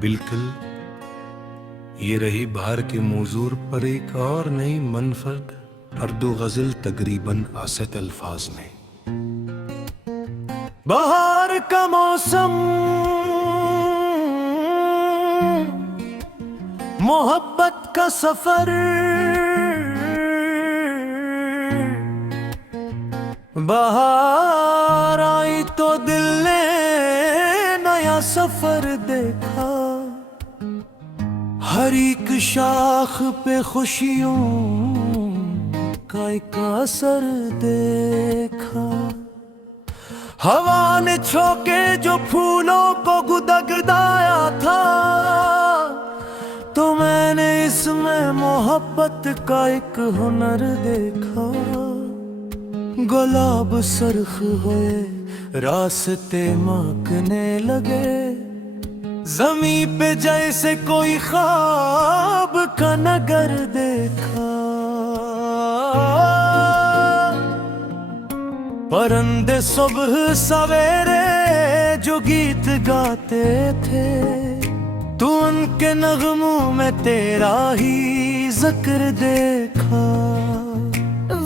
बिल्कुल ये रही बहार के मौजूर पर एक और नई मनफर्द अर्दो गजल तकरीबन 8 अल्फाज में। बहार का मौसम मोहब्बत का सफर, बहार आई तो दिल ने नया सफर देखा, हर एक शाख पे खुशियों का एक असर देखा। हवा ने छोके जो फूलों को गुदगुदाया था, तो मैंने इसमें मोहब्बत का एक हुनर देखा। गुलाब सरख हुए रास्ते मांगने लगे, ज़मीं पे जैसे कोई ख्वाब का नगर देखा। परिंदे सुबह सवेरे जो गीत गाते थे, तू उनके नगमों में तेरा ही जिक्र देखा।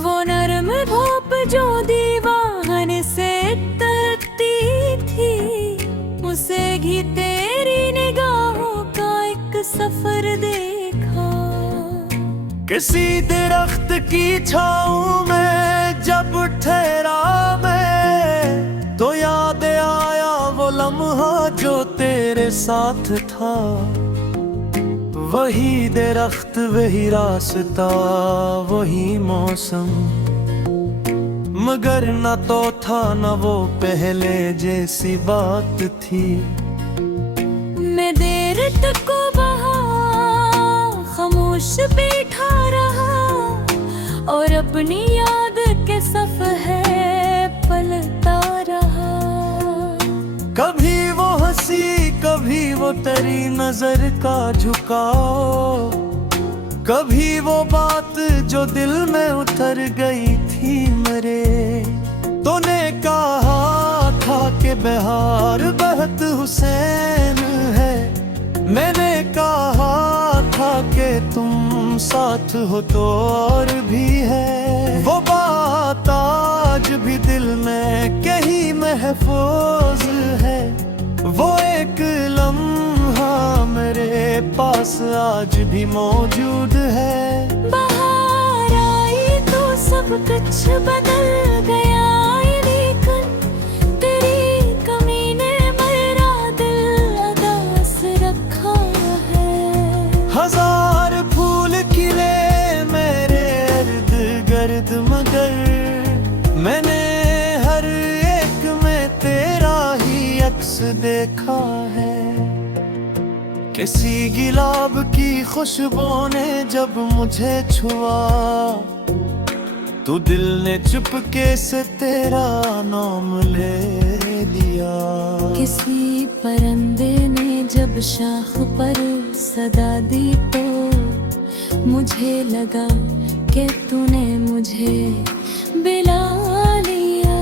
वो नरम भाप जो दीवान से तरती थी, उसे भी तेरी निगाहों का एक सफर देखा। किसी दरख्त की छाँव में जब ठहरा मैं, तो याद आया वो लम्हा जो तेरे साथ था। वही दरख्त, वही रास्ता, वही मौसम, मगर न तो था न वो पहले जैसी बात थी। मैं देर तक वहाँ खामोश बैठा रहा, और अपनी याद के सफ़हे पलटा रहा। कभी वो हंसी, कभी वो तेरी नजर का झुकाव, कभी वो बात जो दिल में उतर गई थी मेरे। तूने कहा था कि बहार बहत हुसैन है, मैंने कहा था कि तुम साथ हो तो और भी है। वो बात आज भी दिल में कहीं महफूज है, वो एक लम्हा मेरे पास आज भी मौजूद है। बाहर आई तो सब कुछ बदल गया, लेकिन तेरी कमी ने मेरा दिल अदास रखा है। हजार फूल खिले मेरे इर्द गिर्द, मगर मैंने हर एक में तेरा ही अक्स देखा है। किसी गुलाब की खुशबू ने जब मुझे छुआ, तो दिल ने चुपके से तेरा नाम ले लिया। किसी परिंदे ने जब शाख पर सदा दी, तो मुझे लगा कि तूने मुझे बुला लिया।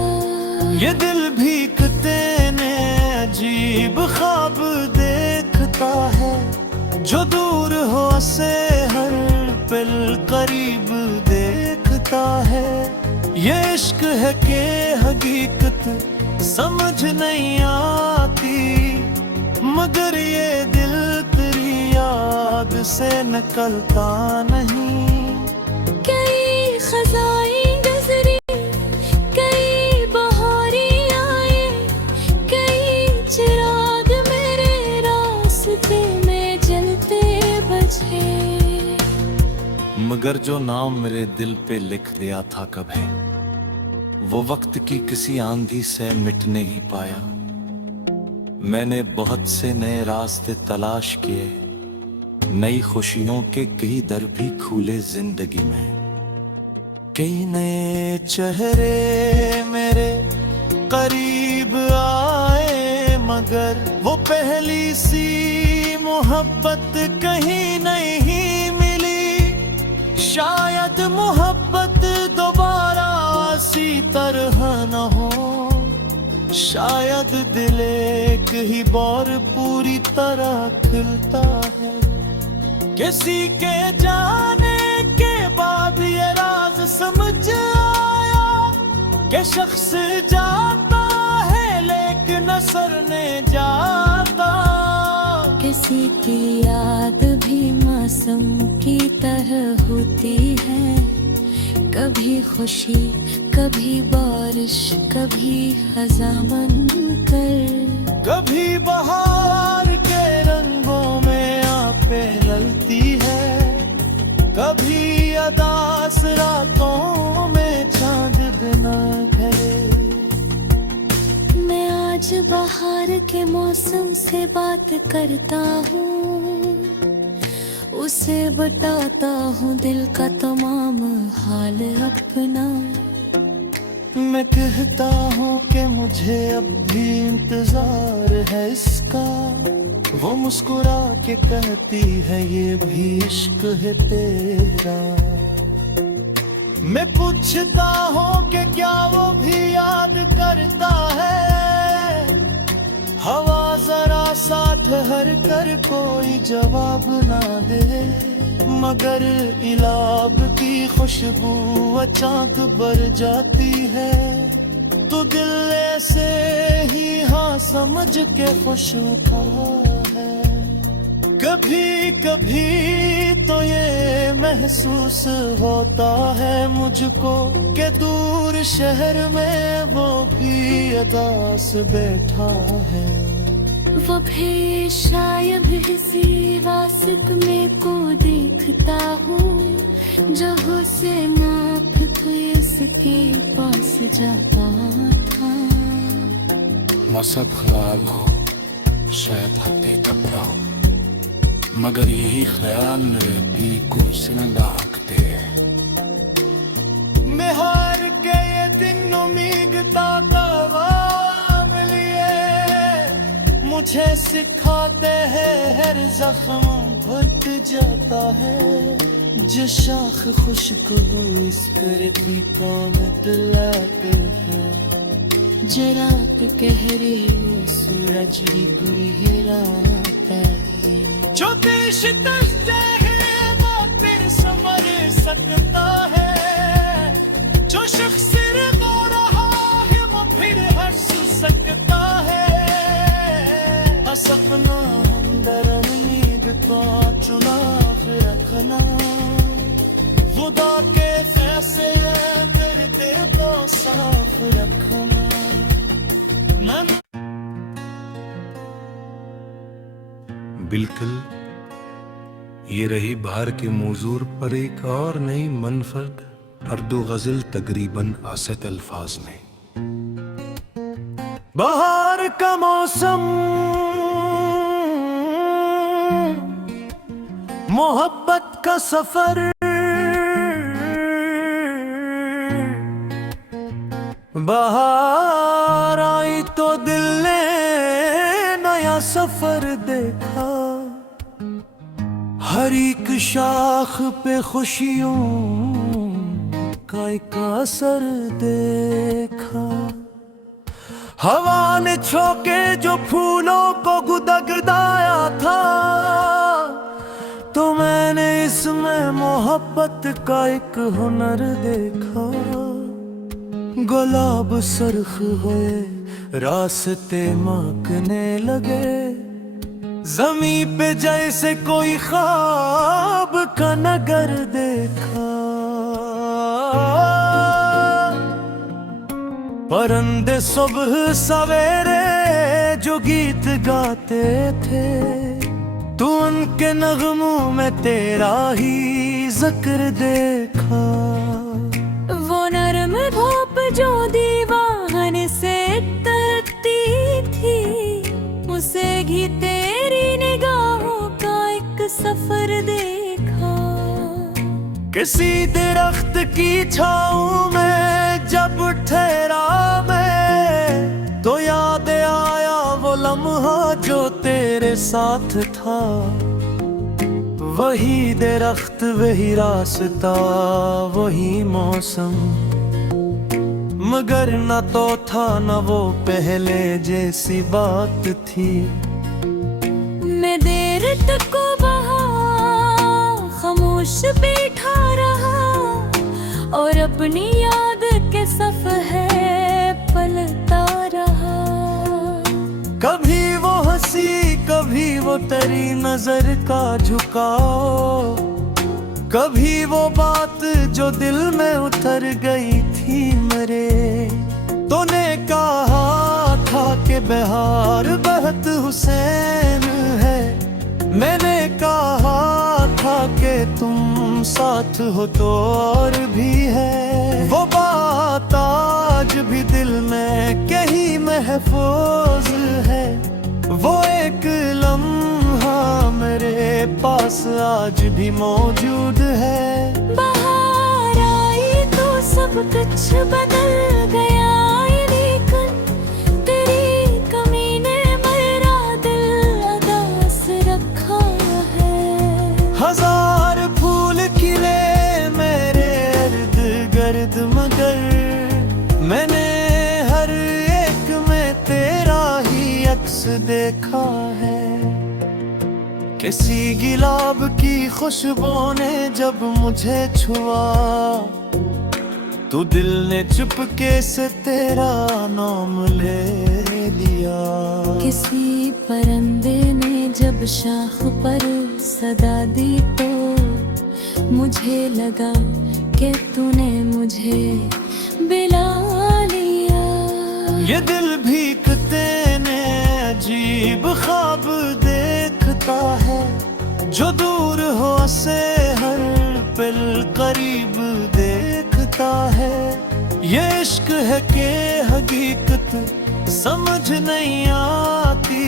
ये दिल भीखते ने अजीब ख्वाब देखता है, जो दूर हो से हर पल करीब देखता है। ये इश्क है कि हकीकत समझ नहीं आती, मगर ये दिल तेरी याद से निकलता नहीं। कई खज़ाई गुज़री, कई बहारी आए, कई चिराग मेरे रास्ते में जलते बचे। मगर जो नाम मेरे दिल पे लिख दिया था कभी, वो वक्त की किसी आंधी से मिट नहीं पाया। मैंने बहुत से नए रास्ते तलाश किए, नई खुशियों के कई दर भी खुले जिंदगी में। कई नए चेहरे मेरे करीब आए, मगर वो पहली सी मोहब्बत कहीं नहीं मिली। शायद मोहब्बत दोबारा सी तरह न हो, शायद दिल एक ही बार पूरी तरह खिलता है। किसी के जाने के बाद ये राज समझ आया कि शख्स जाता है लेकिन असर ने जाता। किसी की याद भी मौसम की तरह होती है, कभी खुशी कभी बारिश कभी खज़ां बनकर। कभी बहार के रंगों में आपे ललती है, कभी अदास रातों में चांद बिना घरे। मैं आज बहार के मौसम से बात करता हूँ, उसे बताता हूँ दिल का तमाम हाल अपना। मैं कहता हूँ कि मुझे अब भी इंतजार है इसका, वो मुस्कुरा के कहती है ये भी इश्क है तेरा। मैं पूछता हूँ कि क्या वो भी याद करता है, हवा जरा सा ठहर कर कोई जवाब ना दे, मगर इलाब की खुशबू अचानक बढ़ जाती है। तो दिल ऐसे ही हाँ समझ के खुश होता है। कभी कभी तो ये महसूस होता है मुझको कि दूर शहर में वो भी अदास बैठा है। वो भी शायद किसी वासिक में को देखता हूँ, जहाँ से माफ तो इसके पास जाता था। मौसम खराब हो, शायद हफ्ते तक हो, मगर यही ख्याल मेरे दिल को सिंगारते हैं। मैं हार के ये दिन उम्मीदता का ख्वाब लिए, मुझे सिखाते हैं हर जख्म भरत जाता है। जो शाख खुशबू इस तरह कौन दिलाते हैं, जरा कहरे वो सूरज भी गुजराता है। जो देश दसते है वो फिर समझ सकता है, जो शख्स रो रहा है वो फिर हंस सकता है। सपना अंदर नींद तो चुनाव रखना, खुदा के फैसले करते तो साफ रखना। बिल्कुल ये रही बहार के मौजूर पर एक और नई मनफरद अर्दो गजल तकरीबन 8 अल्फाज में। बहार का मौसम मोहब्बत का सफर, बहार आई तो दिल ने नया सफर देखा, हर एक शाख पे खुशियों का एक असर देखा। हवा ने छोके जो फूलों को गुदगदाया था, तो मैंने इसमें मोहब्बत का एक हुनर देखा। गुलाब सरख हुए रास्ते मांगने लगे, जमी पे जैसे कोई ख्वाब का नगर देखा। परिंदे सुबह सवेरे जो गीत गाते थे, तू उनके नगमों में तेरा ही जिक्र देखा। वो नरम भाप जो दीवान से तरती थी, उसे भी तेरी निगाहों का एक सफर देखा। किसी दरख्त की छाँव में जब ठहरा मैं, तो याद आया वो लम्हा जो तेरे साथ था। वही दरख्त वही रास्ता वही मौसम, मगर न तो था न वो पहले जैसी बात थी। मैं देर तक वहाँ खामोश बैठा रहा और अपनी याद के सफ़े पलता रहा। कभी वो हंसी कभी वो तेरी नजर का झुकाव, कभी वो बात जो दिल में उतर गई थी मेरे। तूने कहा था कि बहार बहत हुसैन है, मैंने कहा था कि तुम साथ हो तो और भी है। वो बात आज भी दिल में कहीं महफूज है, वो एक लम्हा मेरे पास आज भी मौजूद है। बाहर आई तो सब कुछ बदल गया, लेकिन तेरी कमी ने मेरा दिल अदास रखा है। हजार फूल खिले मेरे इर्द गिर्द, मगर मैंने हर एक में तेरा ही अक्स देखा है। किसी गुलाब की खुशबू ने जब मुझे छुआ, तो दिल ने चुपके से तेरा नाम ले लिया। किसी परिंदे ने जब शाख पर सदा दी तो मुझे लगा कि तूने मुझे बुला लिया। ये दिल भीगते ने अजीब ख्वाब देखता है, जो दूर हो से हर पल करीब देखता है। ये इश्क है कि हकीकत समझ नहीं आती,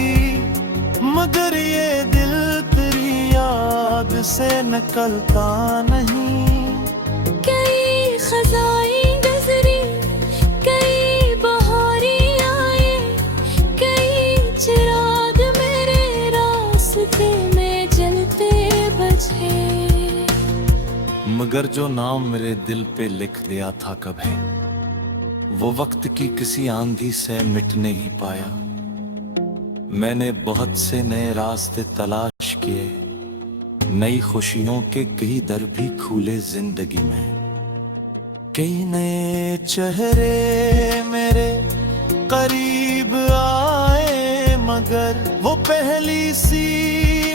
मगर ये दिल तेरी याद से निकलता नहीं। कई खजाई गुजरी, कई बहारी आए, कई चिराग मेरे रास्ते में जलते बचे। मगर जो नाम मेरे दिल पे लिख दिया था कभी, वो वक्त की किसी आंधी से मिट नहीं पाया। मैंने बहुत से नए रास्ते तलाश किए, नई खुशियों के कई दर भी खुले जिंदगी में। कई नए चेहरे मेरे करीब आए, मगर वो पहली सी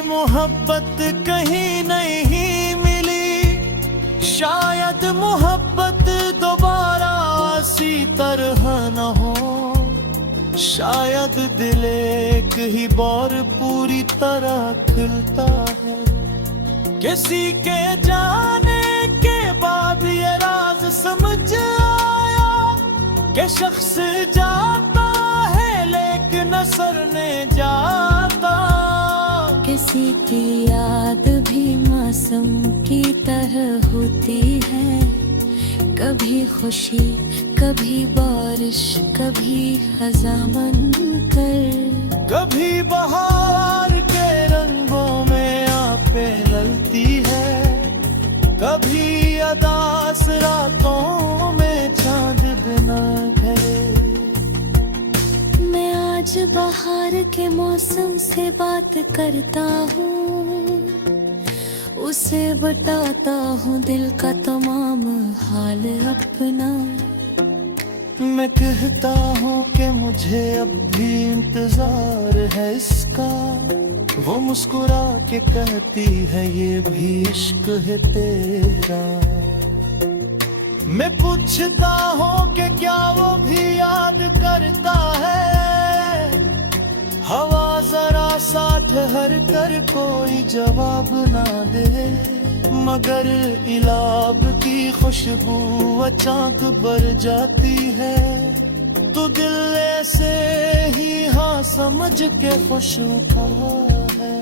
मोहब्बत कहीं नहीं मिली। शायद मोहब्बत दोबारा सी तरह न हो, शायद दिल एक ही बार पूरी तरह खिलता है। किसी के जाने के बाद ये राज समझ आया कि शख्स जाता है लेकिन असर ने जाता। किसी की याद भी मौसम की तरह होती है, कभी खुशी कभी बारिश कभी खज़ां बनकर। कभी बहार के रंगों में आपे ललती है, कभी अदास रातों में चांद बिना घरे। मैं आज बाहर के मौसम से बात करता हूँ, उसे बताता हूँ दिल का तमाम हाल अपना। मैं कहता हूँ कि मुझे अब भी इंतजार है इसका, वो मुस्कुरा के कहती है ये भी इश्क है तेरा। मैं पूछता हूँ कि क्या वो भी याद करता है, हवा जरा सा ठहर कर कोई जवाब ना दे, मगर इलाब की खुशबू अचानक बढ़ जाती है। तो दिल ऐसे ही हाँ समझ के खुश होता है।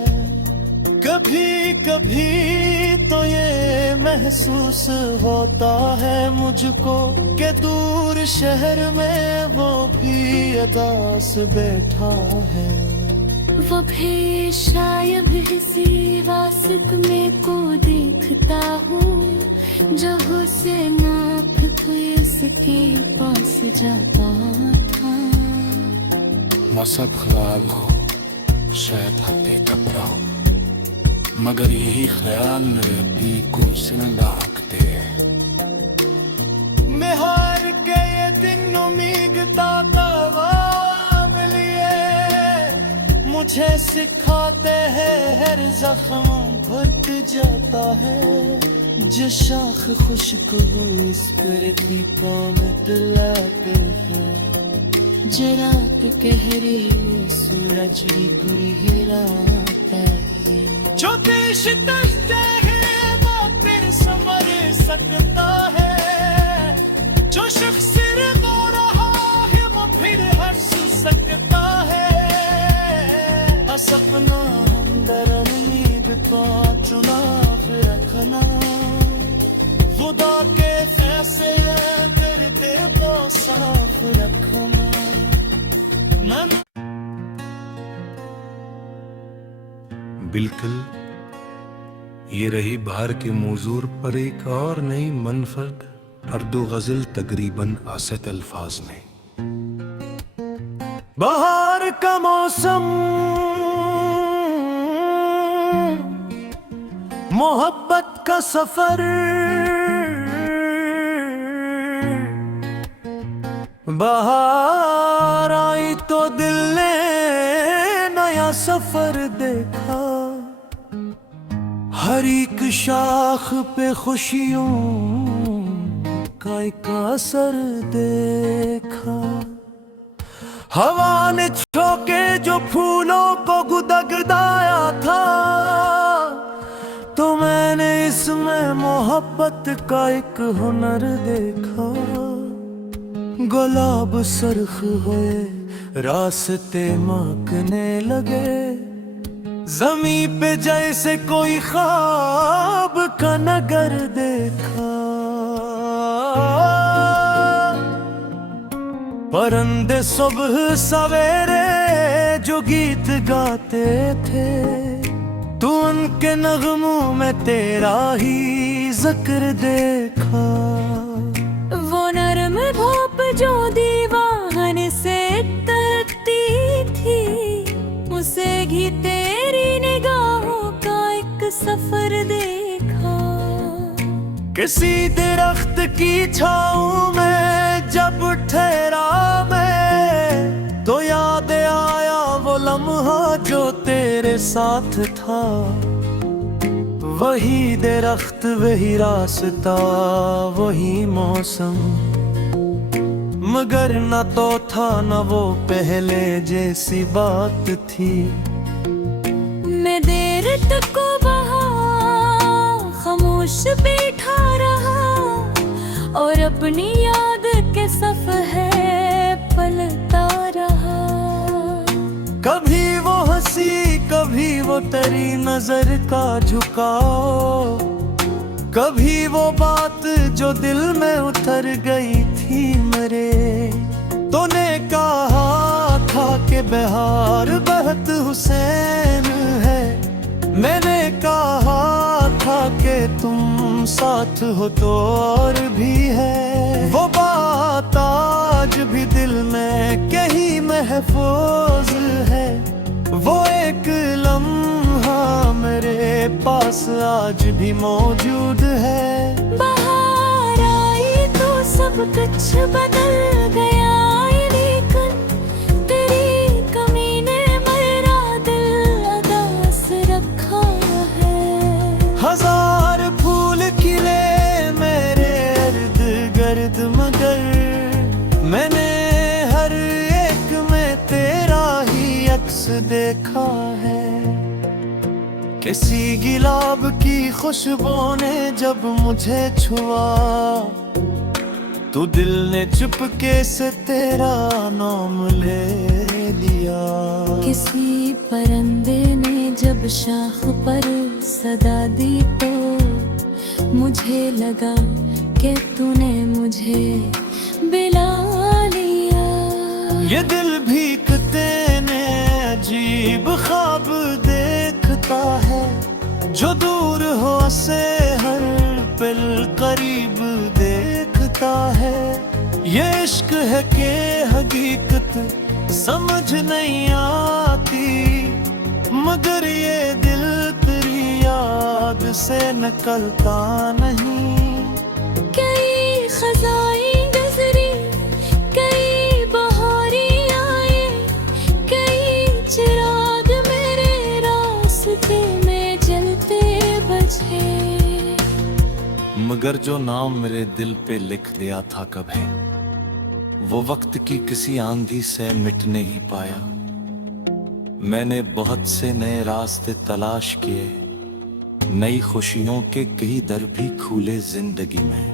कभी कभी तो ये महसूस होता है मुझको कि दूर शहर में वो भी अदास बैठा है। वो भी शायद इसी वासिक में को देखता हूँ, जहाँ से नाप कोई उसके पास जाता था। मसब ख्याल हो शायद हकीकत ना हो, मगर यही ख्याल मेरे दिल को सिंगारते हैं। मैं हार के ये दिन उम्मीदता ख्वाब लिए, मुझे सिखाते हैं हर जख्म भुट जाता है। जो शाख खुश्क हो इस पर की पाम दिलाते हैं, जरा गहरे में सूरज भी गुड़गुड़ाता है। जो देश दसते हैं वो फिर समर सकता है, जो शख्स रो रहा है वो फिर हंस सकता है। सपना हमदर उम्मीद का चुनाव रखना, खुदा के फैसले करते वो साफ रखना। बिल्कुल ये रही बहार के मौजूर पर एक और नई मनफरद अर्दो गजल तकरीबन आसत अल्फाज में। बहार का मौसम मोहब्बत का सफर, बहार आई तो दिल ने नया सफर देखा। हर एक शाख पे खुशियों का एक असर देखा। हवा ने छोके जो फूलों को गुदगदाया था, तो मैंने इसमें मोहब्बत का एक हुनर देखा। गुलाब सरख हुए रास्ते माकने लगे, जमी पे जैसे कोई ख्वाब का नगर देखा। परिंदे सुबह सवेरे जो गीत गाते थे, तू उनके नगमों में तेरा ही जिक्र देखा। वो नरम भाप जो दीवान से तरती थी, उसे भी तेरी निगाहों का एक सफर देखा। किसी दरख्त की छाँव में जब ठहरा मैं, तो याद आया वो लम्हा जो तेरे साथ था। वही दरख्त वही रास्ता वही मौसम, मगर न तो था न वो पहले जैसी बात थी। मैं देर तक वहाँ खामोश बैठा रहा, और अपनी याद के सफ़हे पलटा रहा। कभी वो हंसी कभी वो तेरी नजर का झुकाओ, कभी वो बात जो दिल में उतर गई थी मेरे। तूने कहा था कि बहार बहत हुसैन है, मैंने कहा था कि तुम साथ हो तो और भी है। वो बात आज भी दिल में कहीं महफूज है, वो एक लम्हा मेरे पास आज भी मौजूद है। बाहर आई तो सब कुछ बदल गया, लेकिन तेरी कमी ने मेरा दिल अदास रखा है। हजार फूल खिले मेरे इर्द गिर्द, मगर मैंने हर एक में तेरा ही अक्स देखा है। किसी गुलाब की खुशबू ने जब मुझे छुआ, तो दिल ने चुपके से तेरा नाम ले लिया। किसी परिंदे ने जब शाख पर सदा दी, तो मुझे लगा कि तूने मुझे बुला लिया। ये दिल भीगते ने अजीब ख्वाब देखता है, जो दूर हो से हर पल कर लगता है ये इश्क है कि हकीकत समझ नहीं आती, मगर ये दिल तेरी याद से निकलता नहीं। कई खजाई गुजरी, कई बहारी आए, कई चिराग मेरे रास्ते में जलते बचे, मगर जो नाम मेरे दिल पे लिख दिया था कभी, वो वक्त की किसी आंधी से मिट नहीं पाया। मैंने बहुत से नए रास्ते तलाश किए, नई खुशियों के कई दर भी खुले जिंदगी में।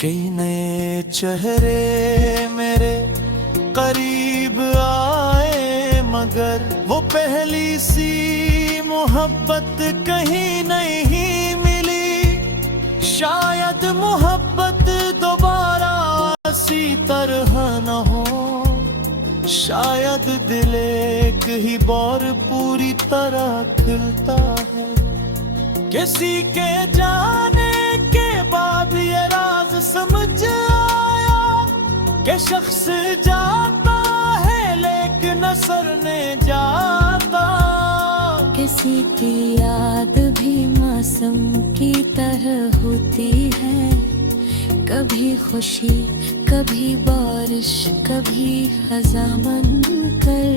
कई नए चेहरे मेरे करीब आए, मगर वो पहली सी मोहब्बत कहीं नहीं मिली। शायद मोहब्बत दोबारा इसी तरह न हो, शायद दिल एक ही बार पूरी तरह खिलता है। किसी के जाने के बाद ये राज समझ आया कि शख्स जाता है लेकिन असर ने जाता। किसी की याद भी मौसम की तरह होती है, कभी खुशी कभी बारिश कभी खज़ां बनकर,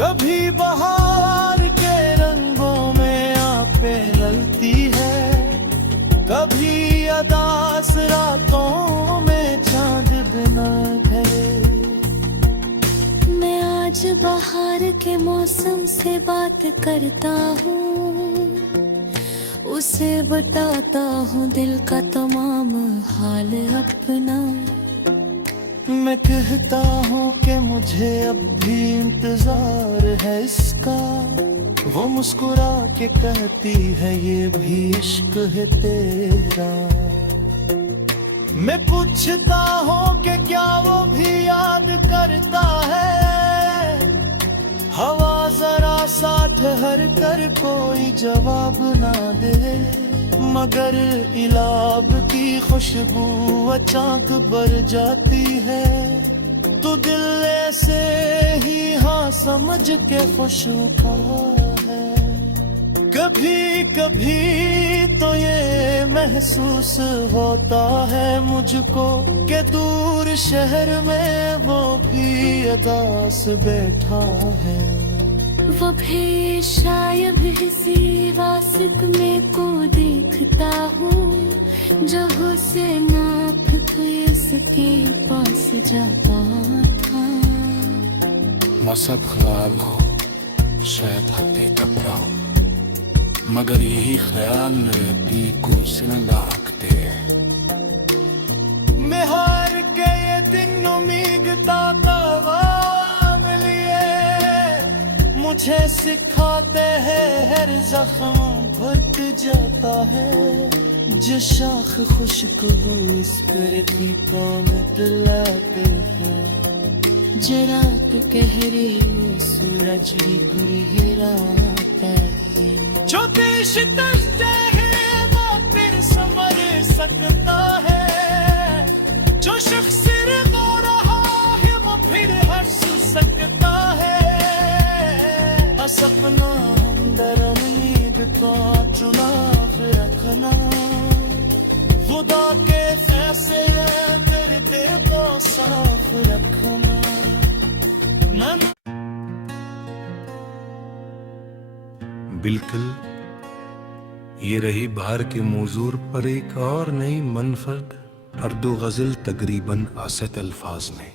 कभी बहार के रंगों में आपे ललती है, कभी अदास रातों में चांद बिना घरे। मैं आज बाहर के मौसम से बात करता हूँ, उसे बताता हूँ दिल का तमाम हाल अपना। मैं कहता हूँ कि मुझे अब भी इंतजार है इसका, वो मुस्कुरा के कहती है ये भी इश्क है तेरा। मैं पूछता हूँ कि क्या वो भी याद करता है, हवा जरा सा ठहर कर कोई जवाब ना दे, मगर इलाब की खुशबू अचानक बढ़ जाती है। तो दिल ऐसे ही हाँ समझ के खुश उठा है। कभी कभी तो ये महसूस होता है मुझको कि दूर शहर में वो भी अदास बैठा है। वो भी शायद किसी वासिक में को देखता हूँ, जो उसे नाप इसके पास जाता था। मसब ख्वाब हो शायद हकीकत ना हो, मगर यही ख्याल मेरे दिल को सिरंगाते हैं। मैं हार के ये दिन उम्मीदता काम लिए, मुझे सिखाते हैं हर जख्म भुट जाता है। जो शाख खुशबू इस पर की कौन दिलाते हैं, जरा तो गहरे वो सूरज भी गिराता है। जो देश करते हैं वो फिर समझ सकता है, जो शख्स रो रहा है वो फिर हंस सकता है। सपना अंदर उम्मीद का चुनाव रखना, खुदा के फैसले तेरे दिल को साफ रखना। बिल्कुल ये रही बहार के मौजूर पर एक और नई मनफरद अर्दो गजल तकरीबन 8 अल्फाज में।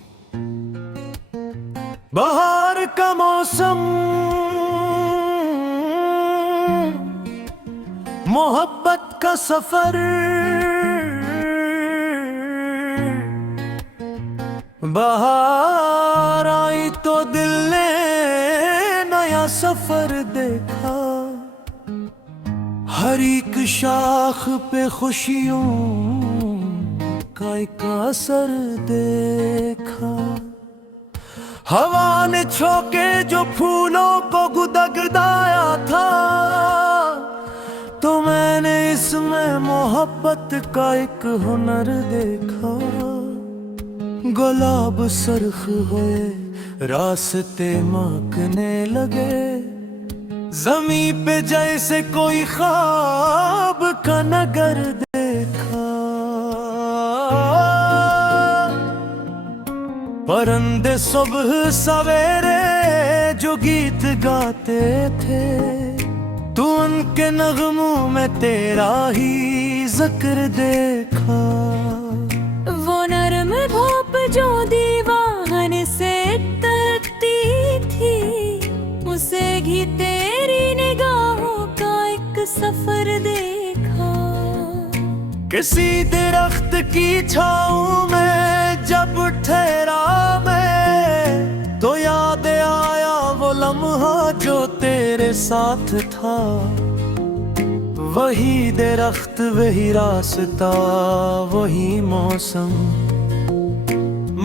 बहार का मौसम मोहब्बत का सफर, बहार आई तो दिल ने नया सफर देखा, हर एक शाख पे खुशियों का एक असर देखा। हवा ने छोके जो फूलों को गुदगदाया था, तो मैंने इसमें मोहब्बत का एक हुनर देखा। गुलाब सुर्ख हुए रास्ते मांगने लगे, जमी पे जैसे कोई ख्वाब का नगर देखा। परिंदे सुबह सवेरे जो गीत गाते थे, तू उनके नगमों में तेरा ही जिक्र देखा। वो नरम धूप जो दीवान से तरती थी, उसे भी तेरी निगाहों का एक सफर देखा। किसी दरख्त की छाँव में जब ठहरा मैं, तो याद आया वो लम्हा जो तेरे साथ था। वही दरख्त, वही रास्ता, वही मौसम,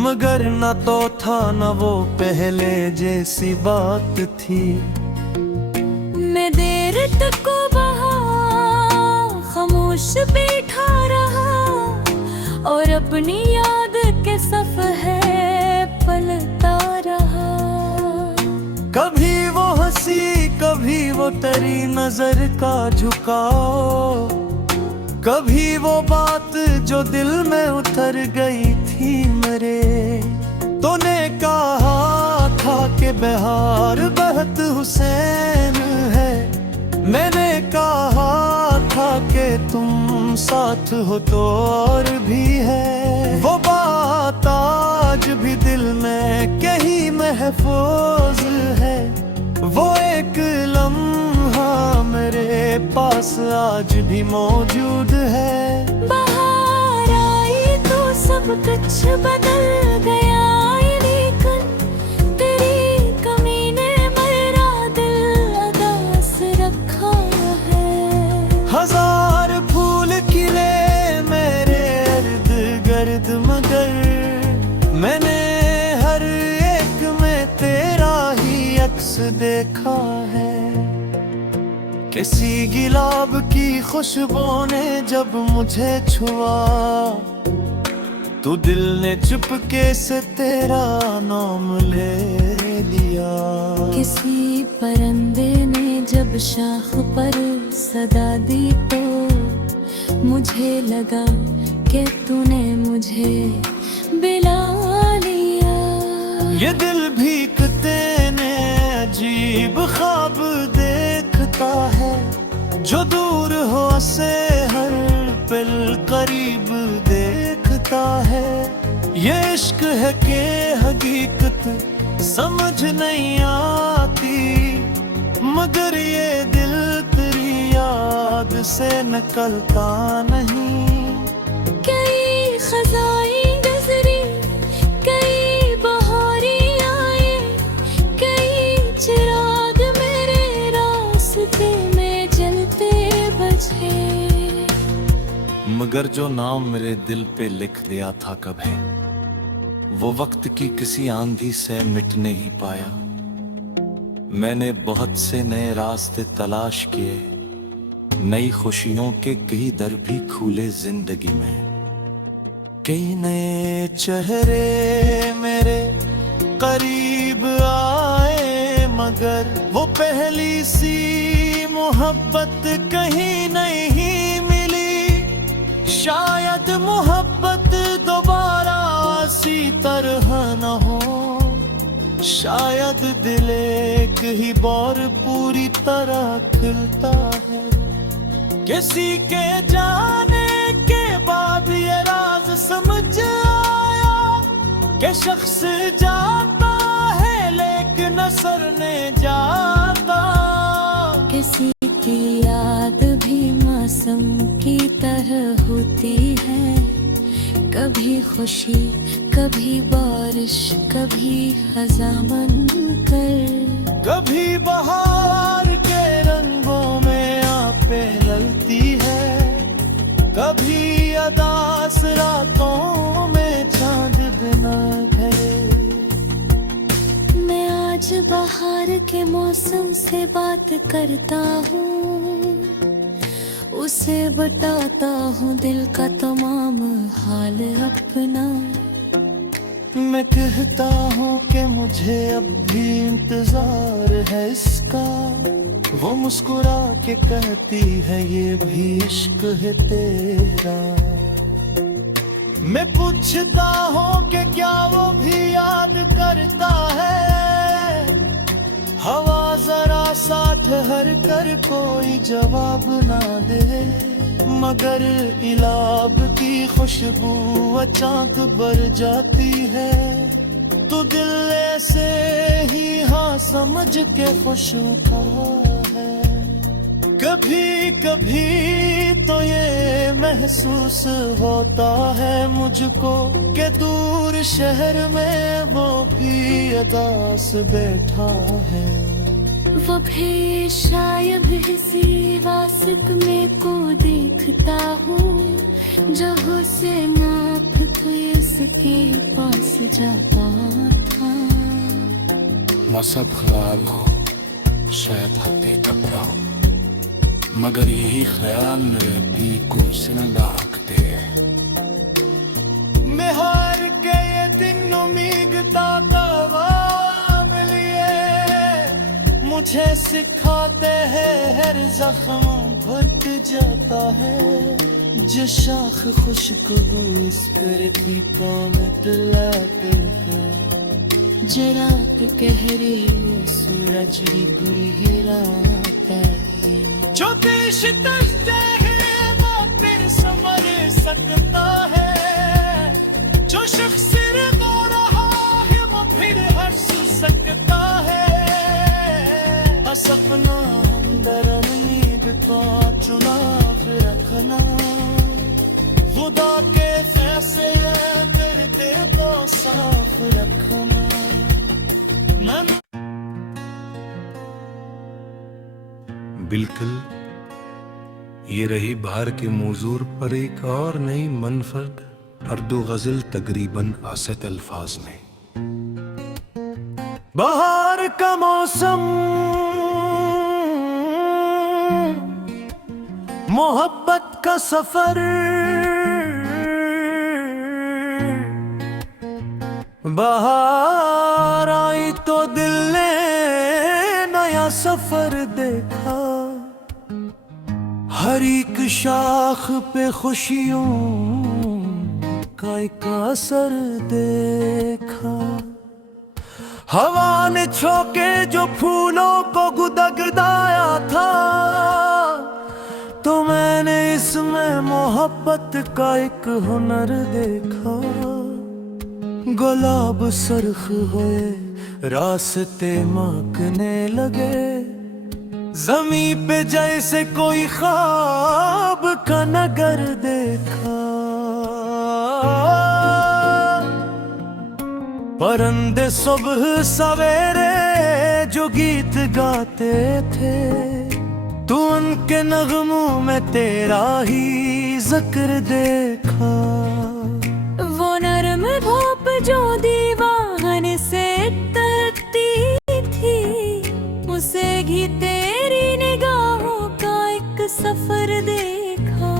मगर न तो था न वो पहले जैसी बात थी। मैं देर तक वहाँ खामोश बैठा रहा, और अपनी याद के सफ़े पलटा रहा। कभी वो हंसी, कभी वो तेरी नजर का झुकाव, कभी वो बात जो दिल में उतर गई थी मेरे। तूने कहा था कि बहार बहत हुसैन है, मैंने कहा था कि तुम साथ हो तो और भी है। वो बात आज भी दिल में कहीं महफूज है, वो एक लम्हा मेरे पास आज भी मौजूद है। बाहर आई तो सब कुछ बदल गया, लेकिन तेरी कमी ने मेरा दिल उदास रखा है। हजार फूल खिले मेरे इर्द गिर्द, मगर मैंने हर एक में तेरा ही अक्स देखा है। किसी गुलाब की खुशबू ने जब मुझे छुआ, तो दिल ने चुपके से तेरा नाम ले लिया। किसी परिंदे ने जब शाख पर सदा दी, तो मुझे लगा कि तूने मुझे बिला लिया। ये दिल भीगते ने अजीब ख्वाब देखता है, जो दूर हो से हर पल करीब देखता है। ये इश्क है कि हकीकत समझ नहीं आती, मगर ये दिल तेरी याद से निकलता नहीं। कई खजाई गुजरी, कई बहारी आए, कई चिराग मेरे रास्ते में जलते बचे। मगर जो नाम मेरे दिल पे लिख दिया था कभी, वो वक्त की किसी आंधी से मिट नहीं पाया। मैंने बहुत से नए रास्ते तलाश किए, नई खुशियों के कई दर भी खुले जिंदगी में। कई नए चेहरे मेरे करीब आए, मगर वो पहली सी मोहब्बत कहीं नहीं मिली। शायद मोहब्बत दोबारा सी तरह न हो, शायद दिल एक ही बार पूरी तरह खिलता है। किसी के जाने के बाद ये राज समझ आया कि शख्स जाता है लेकिन असर ने जाता। किसी की याद भी मौसम की तरह होती है, कभी खुशी, कभी बारिश, कभी खज़ां बनकर। कभी बहार के रंगों में आपे ललती है, कभी अदास रातों में चांद बिना घरे। मैं आज बहार के मौसम से बात करता हूँ, उसे बताता हूँ दिल का तमाम हाल अपना। मैं कहता हूँ कि मुझे अब भी इंतजार है इसका। वो मुस्कुरा के कहती है ये भी इश्क है तेरा। मैं पूछता हूँ कि क्या वो भी याद करता है। हवा जरा साथ हर कर कोई जवाब ना दे, मगर इलाब की खुशबू अचानक बढ़ जाती है। तो दिल ऐसे ही हाँ समझ के खुश होता है। कभी कभी तो ये महसूस होता है मुझको कि दूर शहर में वो भी अदास बैठा है। वो भी शायद इसी वासिक में को देखता हूँ, जब उसे नाप तो इसके पास जाता था। मौसम खराब हो, शायद हद बेतब रहो, मगर यही ख्याल मेरे भी को सिनंगा हकते हैं। मैं हार के ये दिन उम्मीदता का लिए मुझे सिखाते हैं हर जख्म भट जाता है। जो शाख खुशबू इस पर की कौन दिलाते हैं। जरा कहरे वो सूरज भी गिराता है। जो देश करते हैं वो फिर समझ सकता है। जो शख्स रो रहा है वो फिर हंस सकता है। सपना हमदर्द का चुनाव रखना, खुदा के फैसले करते तो साफ रखना। बिल्कुल ये रही बहार के मौजूर पर एक और नई मनफरद अर्दो गजल तकरीबन 8 अल्फाज में। बहार का मौसम मोहब्बत का सफर, बहार आई तो दिल ने नया सफर देखा। हर एक शाख पे खुशियों का एक असर देखा। हवा ने छोके जो फूलों को गुदगदाया था, तो मैंने इसमें मोहब्बत का एक हुनर देखा। गुलाब सरख हुए रास्ते मांगने लगे, जमी पे जैसे कोई ख्वाब का नगर देखा। परिंदे सुबह सवेरे जो गीत गाते थे, तू उनके नगमों में तेरा ही जिक्र देखा। वो नरम भोप जो दीवान से तरती थी, उसे भी तेरी निगाहों का एक सफर देखा।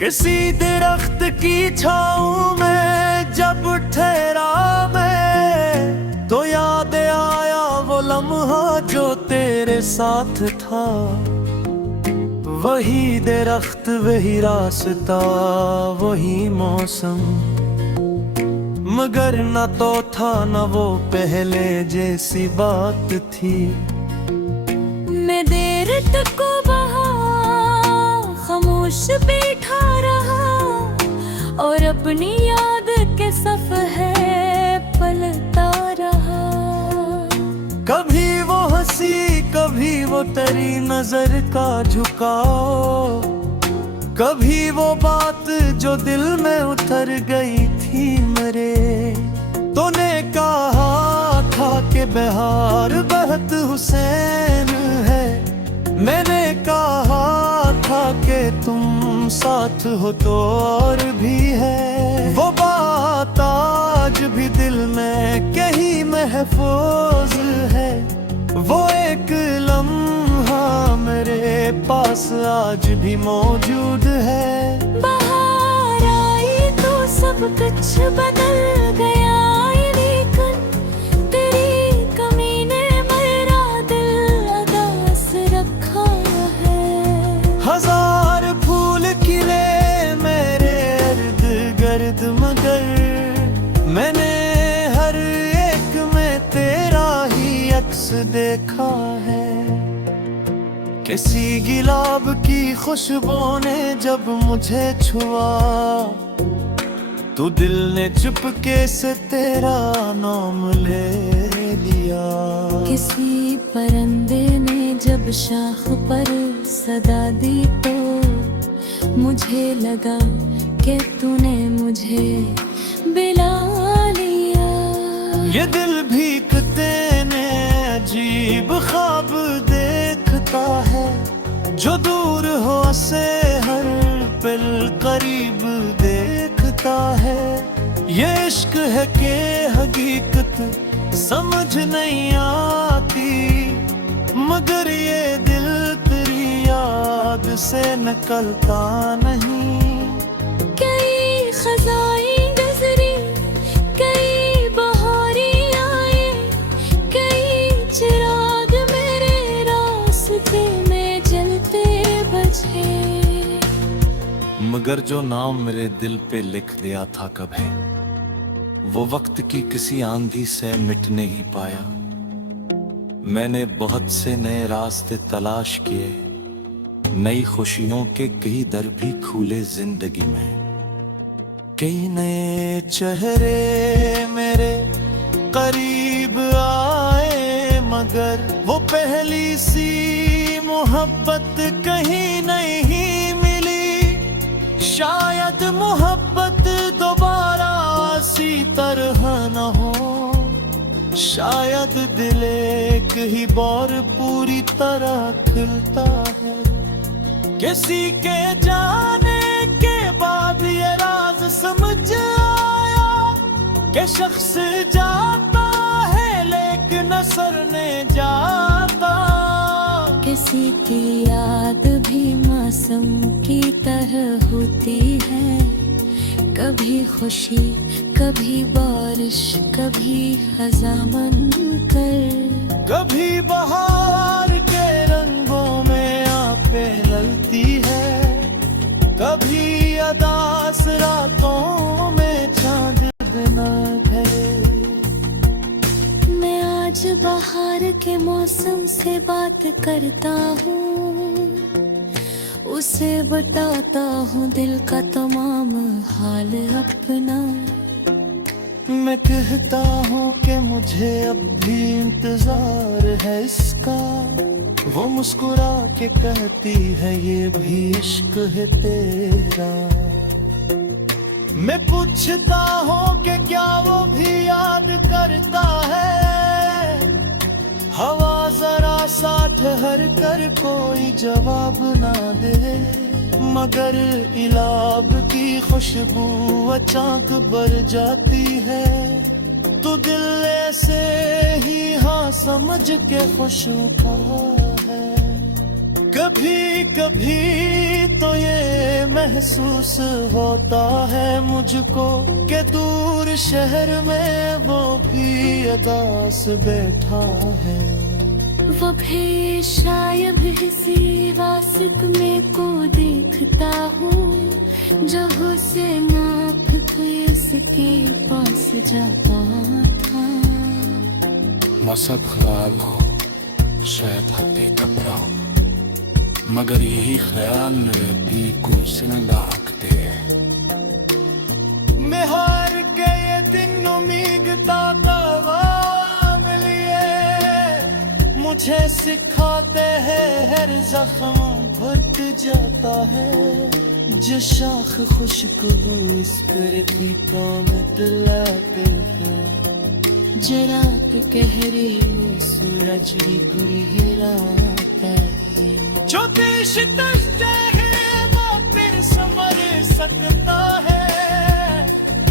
किसी दरख्त की छाँव में जब ठहरा मैं, तो याद आया वो लम्हा जो तेरे साथ था। वही दरख्त वही रास्ता वही मौसम, मगर न तो था न वो पहले जैसी बात थी। मैं देर तक वहाँ खामोश बैठा रहा, और अपनी याद के सफ़हे पलटा रहा। कभी वो हंसी कभी वो तेरी नजर का झुकाव, कभी वो बात जो दिल में उतर गई थी मेरे। तूने कहा था कि बहार बहत हुसैन है, मैंने कहा था कि तुम साथ हो तो और भी है। वो बात आज भी दिल में कहीं महफूज है। वो एक लम्हा मेरे पास आज भी मौजूद है। बाहर आई तो सब कुछ बदल गया, लेकिन तेरी कमी ने मेरा दिल अदास रखा है। हजार फूल खिले मेरे इर्द गिर्द, मगर मैंने हर एक में तेरा ही अक्स देखा है। किसी गुलाब की खुशबू ने जब मुझे छुआ, तो दिल ने चुपके से तेरा नाम ले लिया। किसी परिंदे ने जब शाख पर सदा दी तो मुझे लगा कि तूने मुझे बिला लिया। ये दिल भी तेने अजीब ख्वाब देखता है, जो दूर हो से हर पल करीब देखता है। ये इश्क है कि हकीकत समझ नहीं आती, मगर ये दिल तेरी याद से निकलता नहीं। कई खजाई गुजरी, कई बहारी आए, कई चिराग मेरे रास्ते में जलते बचे। मगर जो नाम मेरे दिल पे लिख दिया था कभी, वो वक्त की किसी आंधी से मिट नहीं पाया। मैंने बहुत से नए रास्ते तलाश किए, नई खुशियों के कई दर भी खुले जिंदगी में। कई नए चेहरे मेरे करीब आए, मगर वो पहली सी मोहब्बत कहीं नहीं मिली। शायद मोहब्बत दोबारा सी तरह न हो, शायद दिल एक ही बार पूरी तरह खिलता है। किसी के जाने के बाद ये राज समझ आया कि शख्स जाता है लेकिन असर ने जाता। किसी की याद भी मौसम की तरह होती है, कभी खुशी कभी बारिश कभी खज़ां बनकर। कभी बहार के रंगों में आपे ललती है, कभी अदास रातों में चांद बिना ढले। मैं आज बाहर के मौसम से बात करता हूँ, उसे बताता हूँ दिल का तमाम हाल अपना। मैं कहता हूँ कि मुझे अब भी इंतजार है इसका, वो मुस्कुरा के कहती है ये भी इश्क है तेरा। मैं पूछता हूँ कि क्या वो भी याद करता है, हवा जरा सा ठहर कर कोई जवाब ना दे, मगर इलाब की खुशबू अचानक बढ़ जाती है। तो दिल ऐसे ही हाँ समझ के खुश होता है। कभी कभी तो ये महसूस होता है मुझको कि दूर शहर में वो भी अदास बैठा है। वो भी शायद किसी वासिक में को देखता हूँ, जो से नाप के इसके पास जाता था। मसद ख्याल हो शायद हद तक ना हो, मगर यही ख्याल मेरे दिल को सिलंगा हकते हैं। मैं हार के ये दिन उम्मीदता ख्वाब लिए, मुझे सिखाते हैं हर जख्म भुट जाता है। जो शाख खुशबू इस पर पीता में दिलाते हैं, जरा के गहरे में सूरज भी गिराता है। जो देश दसते है वो फिर संवर सकता है,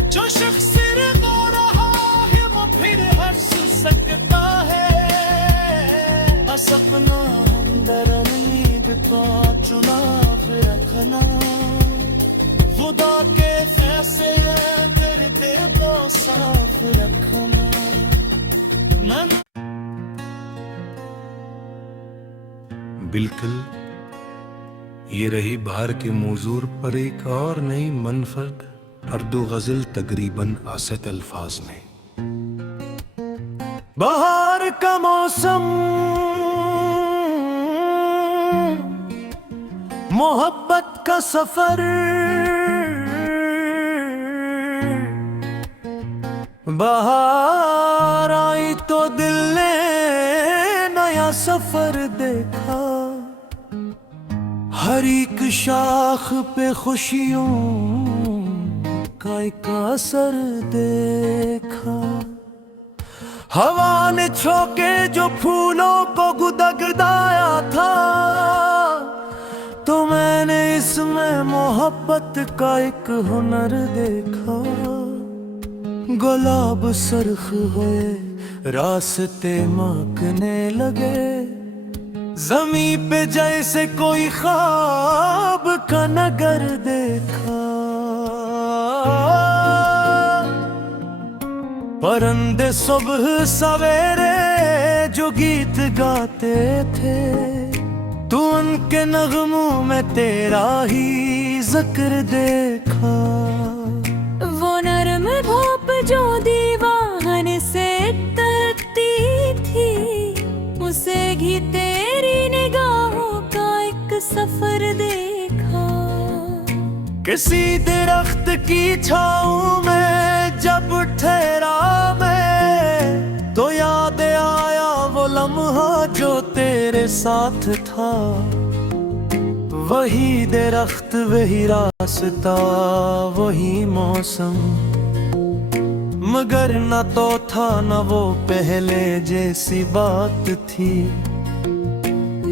जो शख्स रो रहा है वो फिर हंस सकता है। सपना हमदर नींद तो चुनाव रखना, खुदा के फैसले तेरे दिल को साफ रखना। बिल्कुल ये रही बहार के मौजूर पर एक और नई मनफरद अर्दो गजल तकरीबन आसत अल्फाज में। बहार का मौसम मोहब्बत का सफर, बहार आई तो दिल ने नया सफर देखा, हर एक शाख पे खुशियों का एक असर देखा। हवा ने छोके जो फूलों को गुदगदाया था, तो मैंने इसमें मोहब्बत का एक हुनर देखा। गुलाब सरख हुए रास्ते मांगने लगे, जमी पे जैसे कोई ख्वाब का नगर देखा। परिंदे सुबह सवेरे जो गीत गाते थे, तू उनके नगमों में तेरा ही जिक्र देखा। वो नरम भाप जो दीवान से तरती थी, उसे भी तेरी निगाहों का एक सफर देखा। किसी दरख्त की छाँव में जब ठहरा मैं, तो याद आया वो लम्हा जो तेरे साथ था। वही दरख्त वही रास्ता वही मौसम, मगर न तो था न वो पहले जैसी बात थी।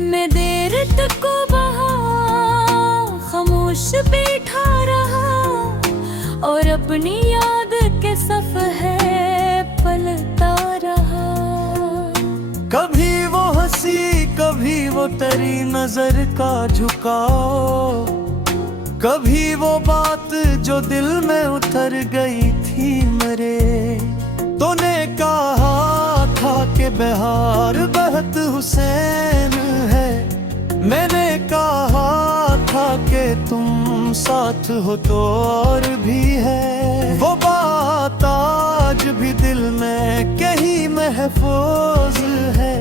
मैं देर तक वहाँ खामोश बैठा रहा, और अपनी याद के सफ़हे पलटा रहा। कभी वो हंसी कभी वो तेरी नजर का झुकाव, कभी वो बात जो दिल में उतर गई थी मेरे। तूने कहा था कि बहार बहत हुसैन है, मैंने कहा था कि तुम साथ हो तो और भी है। वो बात आज भी दिल में कहीं महफूज है,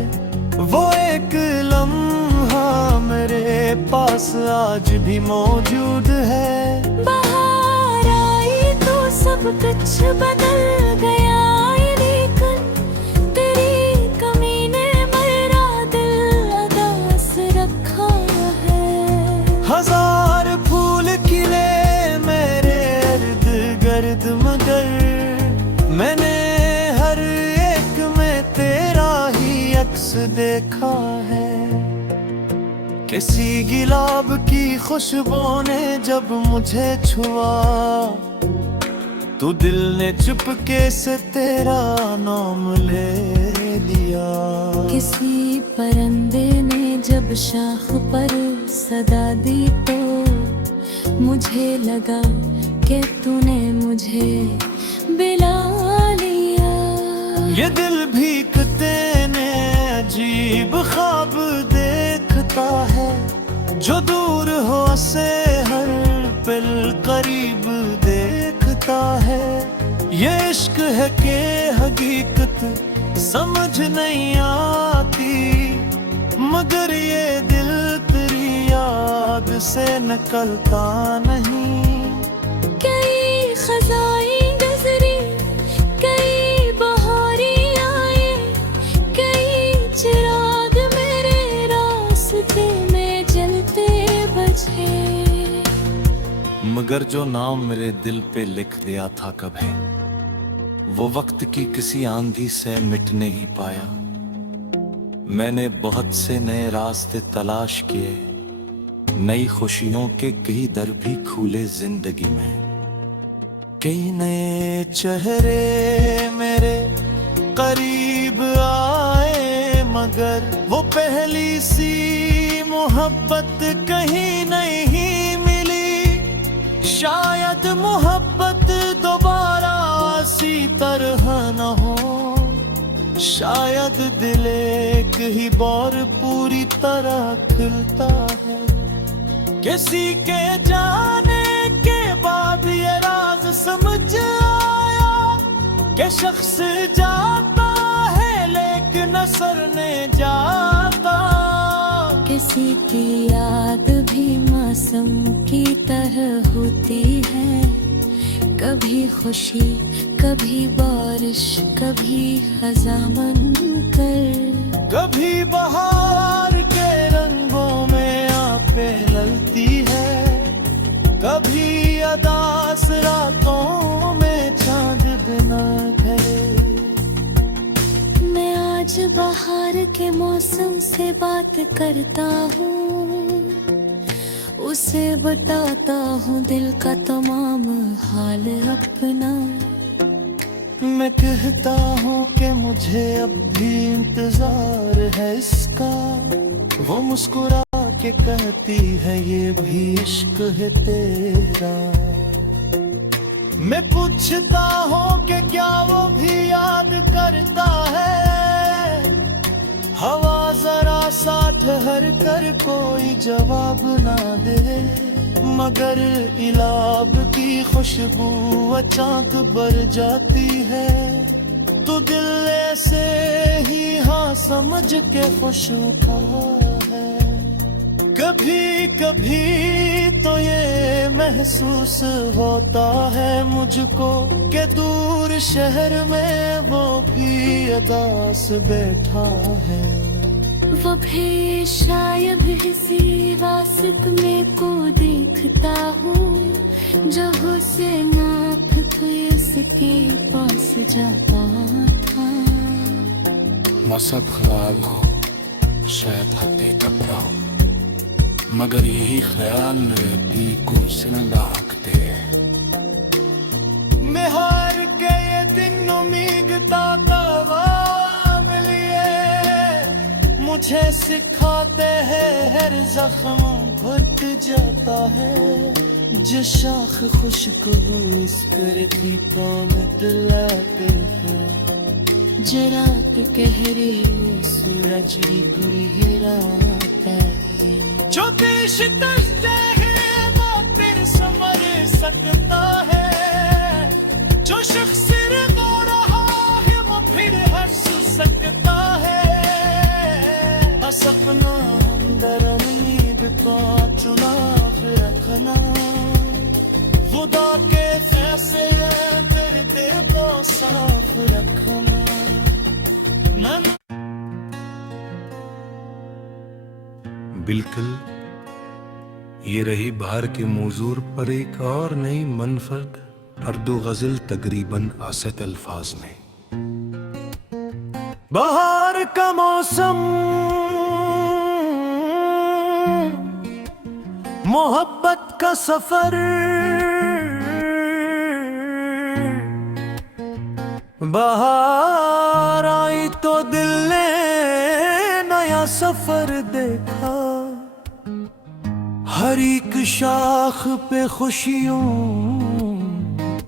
वो एक लम्हा मेरे पास आज भी मौजूद है। बाहर आई तो सब कुछ बदल गया, लेकिन तेरी कमी ने मेरा दिल अदास रखा है। हजार फूल खिले मेरे इर्द गिर्द, मगर मैंने हर एक में तेरा ही अक्स देखा है। किसी गुलाब की खुशबू ने जब मुझे छुआ, तो दिल ने चुपके से तेरा नाम ले लिया। किसी परिंदे ने जब शाख पर सदा दी, तो मुझे लगा कि तूने मुझे बुला लिया। ये दिल भीगते ने अजीब ख्वाब देखता है, जो दूर हो से हर पल करीब देखता है। ये इश्क है कि हकीकत समझ नहीं आती, मगर ये दिल तेरी याद से निकलता नहीं। कई खज़ाई गुज़री, कई बहारी आए, कई चिराग मेरे रास्ते में जलते बचे। मगर जो नाम मेरे दिल पे लिख दिया था कभी, वो वक्त की किसी आंधी से मिट नहीं पाया। मैंने बहुत से नए रास्ते तलाश किए, नई खुशियों के कई दर भी खुले जिंदगी में। कई नए चेहरे मेरे करीब आए, मगर वो पहली सी मोहब्बत कहीं नहीं मिली, शायद मोहब्बत दोबारा इसी तरह न हो, शायद दिल एक ही बार पूरी तरह खिलता है। किसी के जाने के बाद ये राज समझ आया कि शख्स जाता है लेकिन असर ने जाता। किसी की याद भी मौसम की तरह होती है, कभी खुशी कभी बारिश कभी खज़ां बनकर, कभी बहार के रंगों में आपे ललती है, कभी अदास रातों में चांद बिना गए। मैं आज बाहर के मौसम से बात करता हूँ, उसे बताता हूँ दिल का तमाम हाल अपना। मैं कहता हूँ कि मुझे अब भी इंतजार है इसका, वो मुस्कुरा के कहती है ये भी इश्क है तेरा। मैं पूछता हूँ कि क्या वो भी याद करता है, हवा जरा सा ठहर कर कोई जवाब ना दे, मगर इलाब की खुशबू अचानक बढ़ जाती है, तो दिल ऐसे ही हाँ समझ के खुश होता है। कभी कभी तो ये महसूस होता है मुझको कि दूर शहर में वो भी अदास बैठा है। वो भी शायद इसी वासित में को देखता हूँ, जो से नाथ तो इसके पास जाता था। मकसद ख्याल हो, शायद हकीकत ना हो, मगर यही ख्याल दिल को सिरंगा हकते हैं। मैं हार के ये दिन उम्मीदता तवाम लिए, मुझे सिखाते हैं हर जख्म भुट जाता है, जो शाख खुशबू इस करती तो मिटलाते हैं, जरा गहरे में सूरज गिराता है, जो देश दसते है वो फिर संवर सकता है, जो शख्स रो रहा है वो फिर हंस सकता है। सपना अंदर उम्मीद का चुनाव रखना, खुदा के फैसले तेरे दिल को साफ रखना। बिल्कुल ये रही बहार के मौजूर पर एक और नई मनफरद अर्दो गजल तकरीबन आसत अल्फाज में। बहार का मौसम मोहब्बत का सफर, बहार आई तो दिल ने नया सफर देखा, हर एक शाख पे खुशियों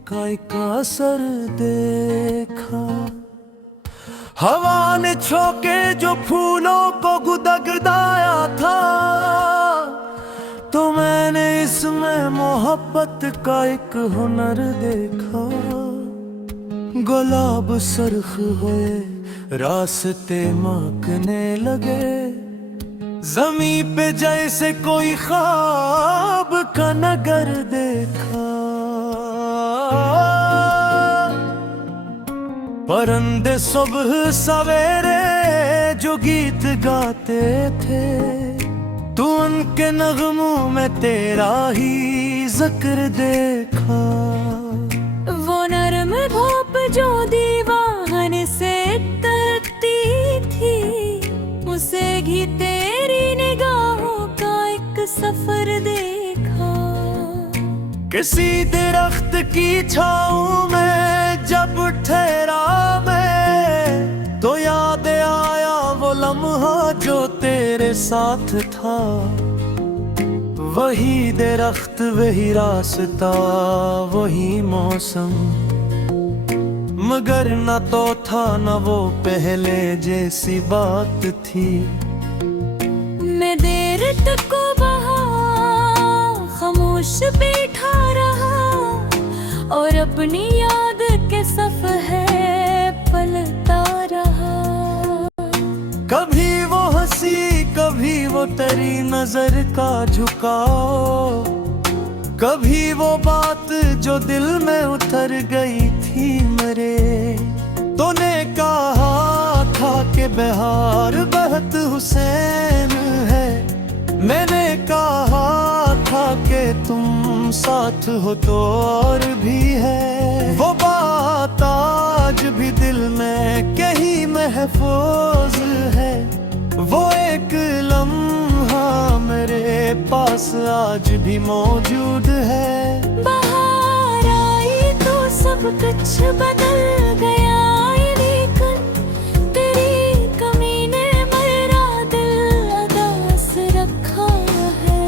का एक असर देखा। हवा ने छोके जो फूलों को गुदगदाया था, तो मैंने इसमें मोहब्बत का एक हुनर देखा। गुलाब सरख हुए रास्ते मांगने लगे, जमी पे जैसे कोई ख्वाब का नगर देखा। परिंदे सुबह सवेरे जो गीत गाते थे, तू उनके नगमों में तेरा ही जिक्र देखा। वो नरम भोप जो दीवान से तरती थी, उसे भी तेरी निगाहों का एक सफर देखा। किसी दरख्त की छाँव में जब ठहरा मैं, तो याद आया वो लम्हा जो तेरे तेरे साथ था, वही दरख्त वही रास्ता वही मौसम, मगर न तो था न वो पहले जैसी बात थी। मैं देर तक वहाँ खामोश बैठा रहा और अपनी याद के सफ़े पलटा रहा। कभी वो हंसी कभी वो तेरी नजर का झुकाव, कभी वो बात जो दिल में उतर गई थी मेरे। तूने कहा था कि बिहार बहत हुसैन है, मैंने कहा था कि तुम साथ हो तो और भी है। वो बात आज भी दिल में कहीं महफूज है, वो एक लम्हा मेरे पास आज भी मौजूद है। बाहर आई तो सब कुछ बदल गया, लेकिन तेरी कमी ने मेरा दिल अदास रखा है।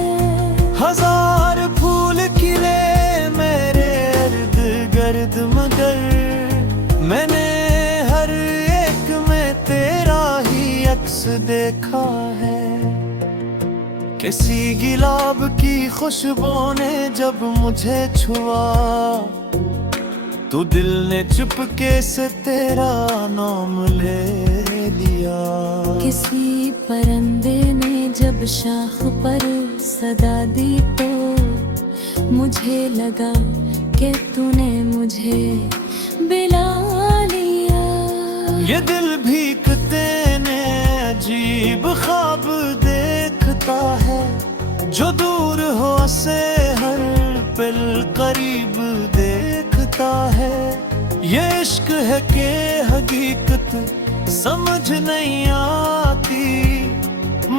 हजार फूल खिले मेरे इर्द गिर्द, मगर मैंने हर एक में तेरा ही अक्स देखा है। किसी गुलाब की खुशबू ने जब मुझे छुआ, तो दिल ने चुपके से तेरा नाम ले लिया। किसी परिंदे ने जब शाख पर सदा दी तो मुझे लगा कि तूने मुझे बिला लिया। ये दिल भीगते ने अजीब ख्वाब देखता है, जो दूर हो से हर पल करीब देखता है। ये इश्क है कि हकीकत समझ नहीं आती,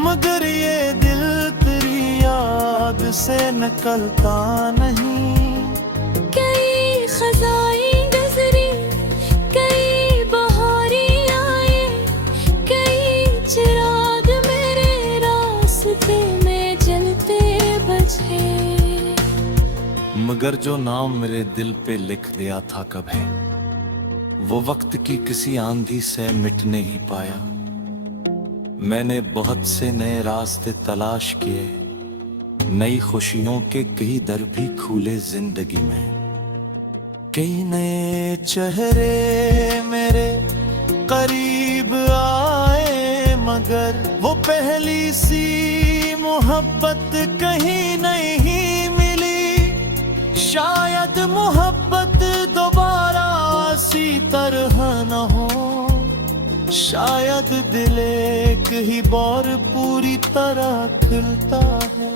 मगर ये दिल तेरी याद से निकलता नहीं। कई खजाई गुजरी, कई बहारी आए, कई चिराग मेरे रास्ते में जलते बचे, मगर जो नाम मेरे दिल पे लिख दिया था कभी, वो वक्त की किसी आंधी से मिट नहीं पाया। मैंने बहुत से नए रास्ते तलाश किए, नई खुशियों के कई दर भी खुले जिंदगी में। कई नए चेहरे मेरे करीब आए, मगर वो पहली सी मोहब्बत कहीं नहीं मिली। शायद मोहब्बत दोबारा सी तरह न हो, शायद दिल एक ही बार पूरी तरह खिलता है।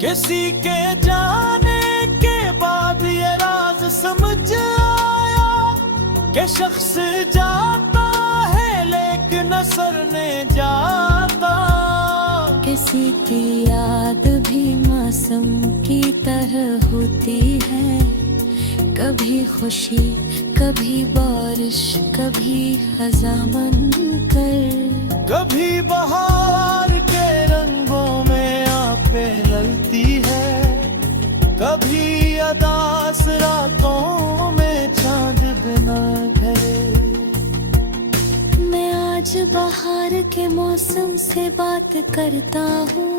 किसी के जाने के बाद ये राज समझ आया कि शख्स जाता है लेकिन असर ने जाता। किसी की याद भी मौसम की तरह होती है, कभी खुशी कभी बारिश कभी खज़ां बनकर, कभी बहार के रंगों में आपे ललती है, कभी अदास रातों में चांद बिना घरे। मैं आज बाहर के मौसम से बात करता हूँ,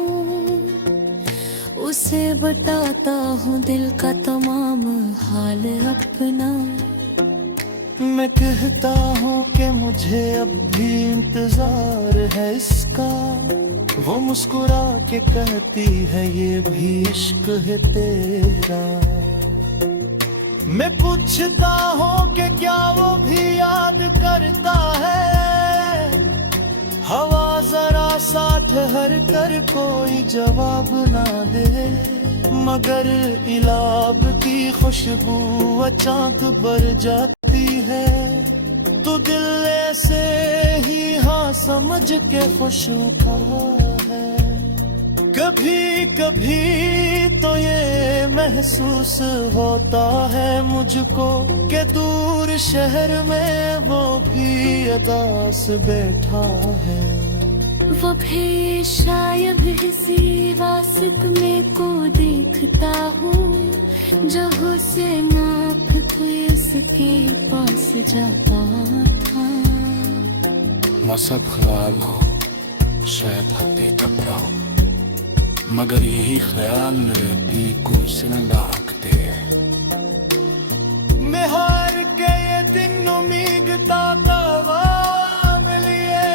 उसे बताता हूँ दिल का तमाम हाल अपना। मैं कहता हूँ कि मुझे अब भी इंतजार है इसका, वो मुस्कुरा के कहती है ये भी इश्क है तेरा। मैं पूछता हूँ कि क्या वो भी याद करता है, हवा जरा सा ठहर कर कोई जवाब ना दे, मगर इलाब की खुशबू अचानक बढ़ जाती है। तो दिल ऐसे ही हाँ समझ के खुश होता है। कभी कभी तो ये महसूस होता है मुझको कि दूर शहर में वो भी अदास बैठा है। वो भी शायद इसी वासिक में को देखता हूँ जो हुस्न आपको इसके पास जाता था। मसब ख्याल हो शायद हद बेतब हो, मगर यही ख्याल मेरे दिल को सिलंडा हकते हैं। मैं हार के ये दिन उम्मीदता ख्वाब लिए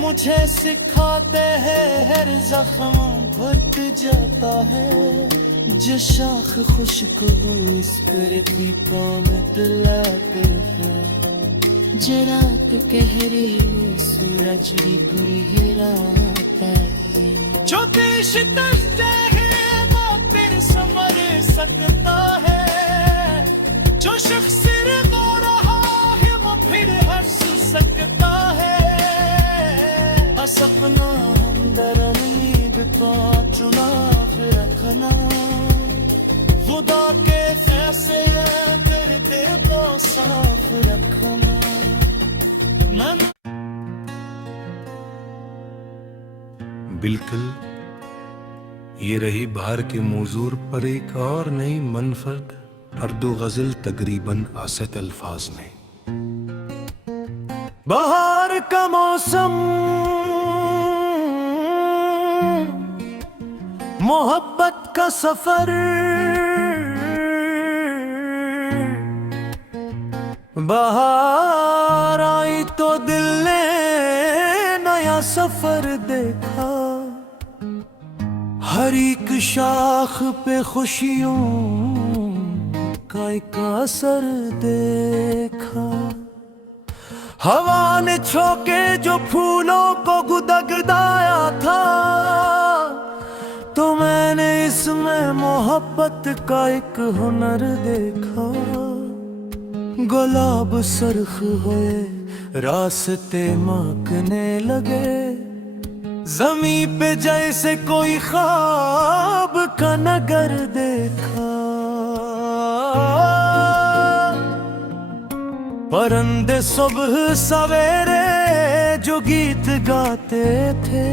मुझे सिखाते हैं हर जख्म भुट जाता है। जो शाख खुश्क हो इस पर पीपा में दिलाते हैं। जरा तो कह रही हूँ सूरज भी पूरी रात है। जो देश तरते हैं वो फिर समर सकता है। जो शख्स रो रहा है वो फिर हंस सकता है। सपना अंदर नींद का चुनाव रखना खुदा के फैसले तेरे दिल को साफ रखना। बिल्कुल ये रही बहार के मौजूर पर एक और नई मनफरद अर्दो गजल तकरीबन 8 अल्फाज में। बहार का मौसम मोहब्बत का सफर बहार आई तो दिल ने नया सफर देखा। हर एक शाख पे खुशियों का एक असर देखा। हवा ने छोके जो फूलों को गुदगदाया था तो मैंने इसमें मोहब्बत का एक हुनर देखा। गुलाब सरख हुए रास्ते माकने लगे। जमी पे जैसे कोई ख्वाब का नगर देखा। परिंदे सुबह सवेरे जो गीत गाते थे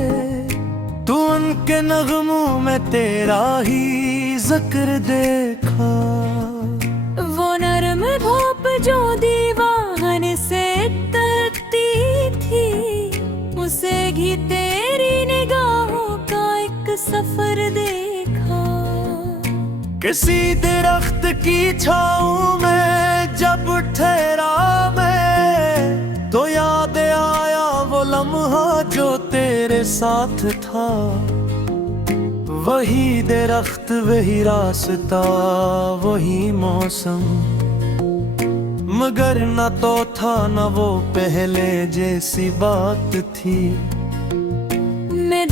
तू उनके नगमों में तेरा ही जिक्र देखा। वो नरम धूप जो दीवान से तरती थी उसे भी तेरी निगाहों का एक सफर देखा। किसी दरख्त की छाँव में जब ठहरा मैं तो याद आया वो लम्हा जो तेरे साथ था। वही दरख्त वही रास्ता वही मौसम मगर न तो था न वो पहले जैसी बात थी। मैं